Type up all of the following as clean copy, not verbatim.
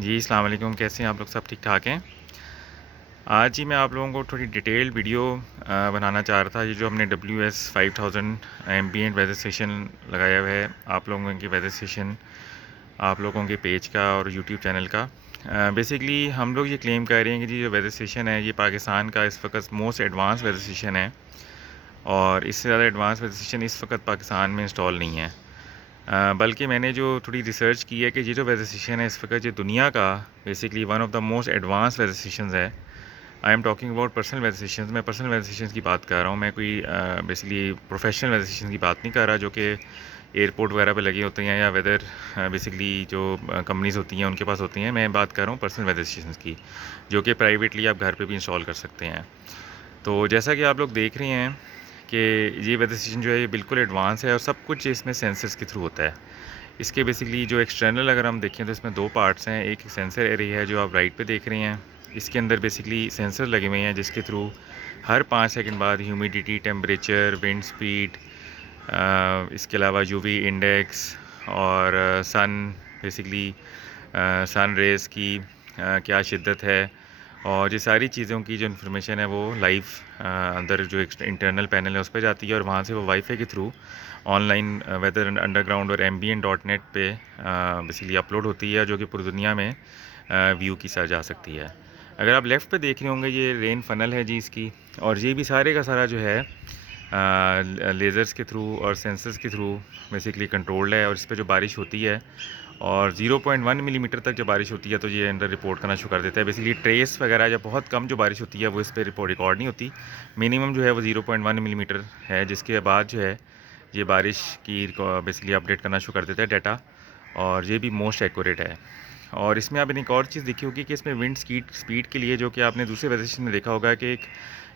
जी, अस्सलाम वालेकुम। कैसे हैं आप लोग? सब ठीक-ठाक हैं? आज ही मैं आप लोगों को थोड़ी डिटेल्ड वीडियो बनाना चाह रहा था। ये जो हमने WS 5000 एम्बिएंट वेदर स्टेशन लगाया हुआ है, आप लोगों के वेदर स्टेशन, आप लोगों के पेज का और यूट्यूब चैनल का। बेसिकली हम लोग ये क्लेम कर रहे हैं कि जी जो वेदर स्टेशन है, ये पाकिस्तान का इस वक्त मोस्ट एडवांस वेदर स्टेशन है और इससे ज़्यादा एडवांस वेदर स्टेशन इस वक्त पाकिस्तान में इंस्टॉल नहीं है। बल्कि मैंने जो थोड़ी रिसर्च की है कि ये जो वेदर स्टेशन है इस वक्त जो दुनिया का basically one of the most advance weather station है। I am talking about personal weather station. मैं पर्सनल वेदर स्टेशन की बात कर रहा हूँ। मैं कोई बेसिकली प्रोफेशनल वेदर स्टेशन की बात नहीं कर रहा जो कि एयरपोर्ट वगैरह पे लगे होते हैं या वेदर बेसिकली जो कंपनीज़ होती हैं उनके पास होती हैं। मैं बात कर रहा हूँ पर्सनल वेदर स्टेशन की, जो कि प्राइवेटली आप घर पे भी इंस्टॉल कर सकते हैं। तो जैसा कि आप लोग देख रहे हैं कि ये वेदर स्टेशन जो है ये बिल्कुल एडवांस है और सब कुछ इसमें सेंसर्स के थ्रू होता है। इसके बेसिकली जो एक्सटर्नल अगर हम देखें तो इसमें दो पार्ट्स हैं। एक सेंसर एरिया है जो आप राइट पे देख रहे हैं। इसके अंदर बेसिकली सेंसर लगे हुए हैं जिसके थ्रू हर 5 सेकंड बाद ह्यूमिडिटी, टेम्परेचर, विंड स्पीड, इसके अलावा यूवी इंडेक्स और सन बेसिकली सन रेज़ की क्या शिद्दत है और ये सारी चीज़ों की जो इन्फॉर्मेशन है वो लाइव अंदर जो एक इंटरनल पैनल है उस पर जाती है और वहाँ से वो वाईफाई के थ्रू ऑनलाइन वेदर अंडरग्राउंड और ambient.net पे बेसिकली अपलोड होती है जो कि पूरी दुनिया में व्यू की जा सकती है। अगर आप लेफ़्ट पे देख रहे होंगे ये रेन फनल है जी इसकी, और ये भी सारे का सारा जो है लेज़र्स के थ्रू और सेंसर्स के थ्रू बेसिकली कंट्रोल्ड है। और इस पे जो बारिश होती है और 0.1 मिलीमीटर तक जब बारिश होती है तो ये अंदर रिपोर्ट करना शुरू कर देता है। बेसिकली ट्रेस वगैरह जब बहुत कम जो बारिश होती है वो इस पर रिकॉर्ड नहीं होती। मिनिमम जो है वो 0.1 मिलीमीटर है, जिसके बाद जो है ये बारिश की बेसिकली अपडेट करना शुरू कर देता है डाटा, और ये भी मोस्ट एक्यूरेट है। और इसमें आपने एक और चीज़ देखी होगी कि इसमें विंड स्पीड के लिए, जो कि आपने दूसरे वेदर स्टेशन में देखा होगा कि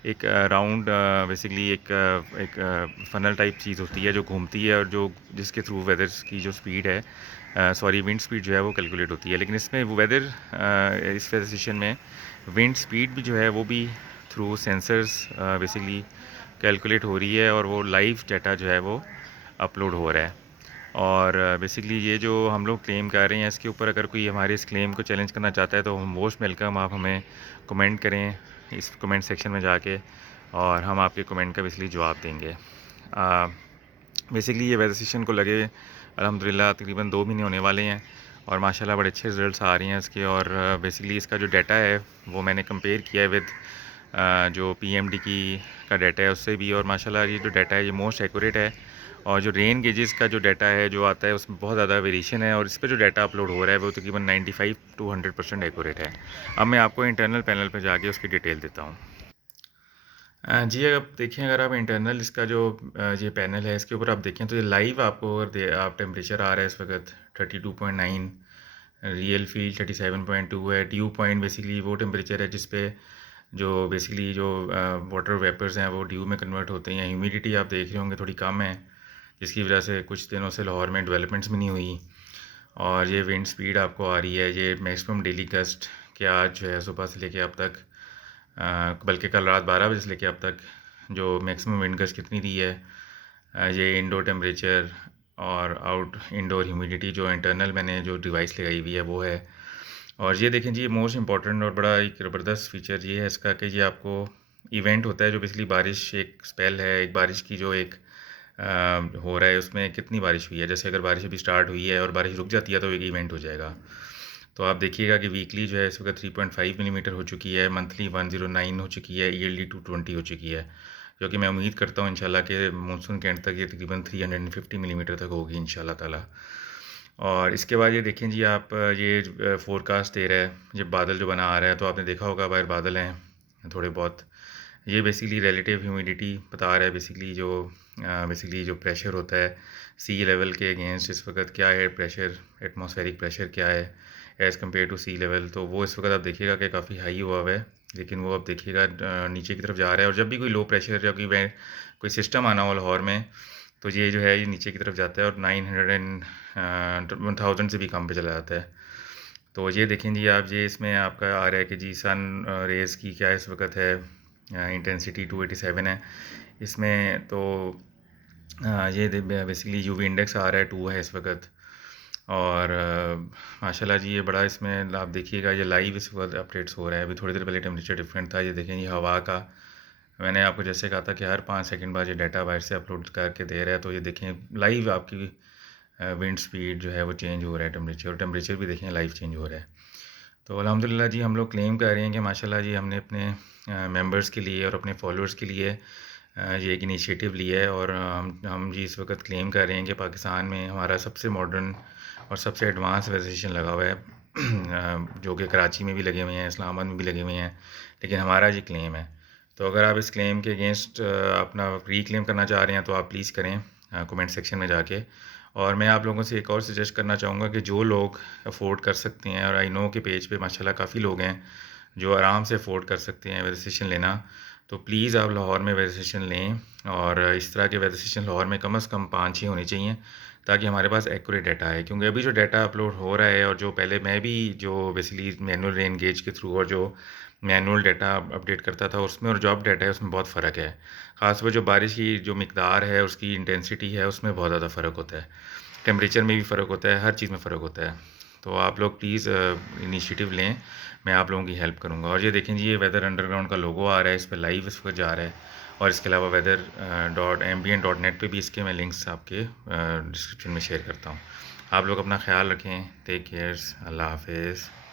एक राउंड बेसिकली एक फ़नल टाइप चीज़ होती है जो घूमती है और जो जिसके थ्रू वेदर की जो स्पीड है, सॉरी विंड स्पीड जो है वो कैलकुलेट होती है। लेकिन इसमें वो वेदर इस वेदर स्टेशन में विंड स्पीड भी जो है वो भी थ्रू सेंसर्स बेसिकली कैलकुलेट हो रही है और वो लाइव डाटा जो है वो अपलोड हो रहा है। और बेसिकली ये जो हम लोग क्लेम कर रहे हैं इसके ऊपर अगर कोई हमारे इस क्लेम को चैलेंज करना चाहता है तो हम मोस्ट वेलकम, आप हमें कमेंट करें इस कमेंट सेक्शन में जाके और हम आपके कमेंट का बेसिकली जवाब देंगे। बेसिकली ये वेदर स्टेशन को लगे अल्हम्दुलिल्लाह तकरीबन 2 महीने होने वाले हैं और माशाल्लाह बड़े अच्छे रिज़ल्ट्स आ रही हैं इसके। और बेसिकली इसका जो डाटा है वो मैंने कंपेयर किया है विद जो PMD की का डाटा है उससे भी, और माशाल्लाह ये जो डाटा है ये मोस्ट एक्यूरेट है। और जो रेन गेजेस का जो डाटा है जो आता है उसमें बहुत ज़्यादा वेरिएशन है और इस पर जो डाटा अपलोड हो रहा है वो तकरीबन 95 to 100% एक्यूरेट है। अब मैं आपको इंटरनल पैनल पर जाके उसकी डिटेल देता हूँ। जी, अब देखें अगर आप इंटरनल इसका जो ये पैनल है इसके ऊपर आप देखें तो ये लाइव आपको अगर आप टेम्परेचर आ रहा है इस वक्त 32.9, रियल फील 37.2 है। ड्यू पॉइंट बेसिकली वो टेम्परेचर है जिस पे जो बेसिकली जो वाटर वेपर्स हैं वो ड्यू में कन्वर्ट होते हैं। ह्यूमिडिटी आप देख रहे होंगे थोड़ी कम है जिसकी वजह से कुछ दिनों से लाहौर में डेवलपमेंट्स भी नहीं हुई। और ये विंड स्पीड आपको आ रही है, ये मैक्सिमम डेली गस्ट के आज जो है सुबह से लेके अब तक बल्कि कल रात 12 बजे से लेके अब तक जो मैक्सिमम विंड गस्ट कितनी दी है। ये इंडोर टेम्परेचर और आउट इंडोर ह्यूमिडिटी जो इंटरनल मैंने जो डिवाइस लगाई हुई है वो है। और ये देखें जी, ये मोस्ट इंपॉर्टेंट और बड़ा एक ज़बरदस्त फीचर ये है इसका कि ये आपको इवेंट होता है जो बेसिकली बारिश एक स्पेल है, एक बारिश की जो एक हो रहा है उसमें कितनी बारिश हुई है। जैसे अगर बारिश अभी स्टार्ट हुई है और बारिश रुक जाती है तो एक इवेंट हो जाएगा। तो आप देखिएगा कि वीकली जो है इस वक्त 3.5 मिलीमीटर हो चुकी है, मंथली 109 हो चुकी है, ईयरली 220 हो चुकी है, जो कि मैं उम्मीद करता हूँ इंशाल्लाह कि मानसून के एंड तक ये तकरीबन 350 मिलीमीटर तक होगी इंशाल्लाह ताला। और इसके बाद ये देखें जी आप, ये फोरकास्ट दे रहा है, ये बादल जो बना आ रहा है तो आपने देखा होगा बाहर बादल हैं थोड़े बहुत। ये बेसिकली रिलेटिव ह्यूमिडिटी बता रहा है, बेसिकली जो प्रेशर होता है सी लेवल के अगेंस्ट इस वक्त क्या है प्रेशर, एटमॉस्फेरिक प्रेशर क्या है as compare to sea level. तो वो इस वक्त आप देखिएगा कि काफ़ी हाई हुआ हुआ है, लेकिन वो आप देखिएगा नीचे की तरफ जा रहा है। और जब भी कोई लो प्रेशर या कोई सिस्टम आना हो लाहौर में तो ये जो है ये नीचे की तरफ जाता है और 1000 से भी कम पे चला जाता है। तो ये देखें जी आप, ये इसमें आपका आ रहा है कि जी सन रेज़ की क्या इस वक्त है इंटेंसिटी 287 है इसमें। तो ये बेसिकली यूवी इंडेक्स आ रहा है 2 है इस वक्त। और माशाल्लाह जी ये बड़ा इसमें आप देखिएगा, ये लाइव इस वक्त अपडेट्स हो रहा है। अभी थोड़ी देर पहले टेम्परेचर डिफरेंट था, ये देखें ये हवा का। मैंने आपको जैसे कहा था कि हर 5 सेकंड बाद ये डाटा बाहर से अपलोड करके दे रहा है, तो ये देखें लाइव आपकी विंड स्पीड जो है वो चेंज हो रहा है, टेम्परेचर भी देखें लाइव चेंज हो रहा है। तो अल्हम्दुलिल्लाह जी हम लोग क्लेम कर रहे हैं कि माशाल्लाह जी हमने अपने मेंबर्स के लिए और अपने फॉलोअर्स के लिए ये एक इनिशिएटिव लिया है। और हम जी इस वक्त क्लेम कर रहे हैं कि पाकिस्तान में हमारा सबसे मॉडर्न और सबसे एडवांस वेदर स्टेशन लगा हुआ है, जो कि कराची में भी लगे हुए हैं, इस्लामाबाद में भी लगे हुए हैं, लेकिन हमारा जी क्लेम है। तो अगर आप इस क्लेम के अगेंस्ट अपना रीक्लेम करना चाह रहे हैं तो आप प्लीज़ करें कमेंट सेक्शन में जाके। और मैं आप लोगों से एक और सजेस्ट करना चाहूँगा कि जो लोग अफोर्ड कर सकते हैं, और आई नो के पेज पे माशाल्लाह काफ़ी लोग हैं जो आराम से अफोर्ड कर सकते हैं वेदर स्टेशन लेना, तो प्लीज़ आप लाहौर में वेदर स्टेशन लें। और इस तरह के वेदर स्टेशन लाहौर में कम से कम 5-6 होने चाहिए, ताकि हमारे पास एक्यूरेट डाटा है। क्योंकि अभी जो डाटा अपलोड हो रहा है, और जो पहले मैं भी जो बेसिकली मैनुअल रेन गेज के थ्रू और जो मैनुअल डाटा अपडेट करता था उसमें, और जो अब डाटा है उसमें बहुत फ़र्क है। ख़ासतौर जो बारिश की जो मिकदार है, उसकी इंटेंसिटी है, उसमें बहुत ज़्यादा फ़र्क होता है। टेम्परेचर में भी फ़र्क होता है, हर चीज़ में फ़र्क होता है। तो आप लोग प्लीज़ इनिशिएटिव लें, मैं आप लोगों की हेल्प करूँगा। और ये देखें जी, ये वेदर अंडरग्राउंड का लोगो आ रहा है, इस पर लाइव इस वक्त जा रहा है। और इसके अलावा वेदर ambient.net पे भी इसके मैं लिंक्स आपके डिस्क्रिप्शन में शेयर करता हूँ। आप लोग अपना ख्याल रखें। Take cares. अल्लाह हाफिज़।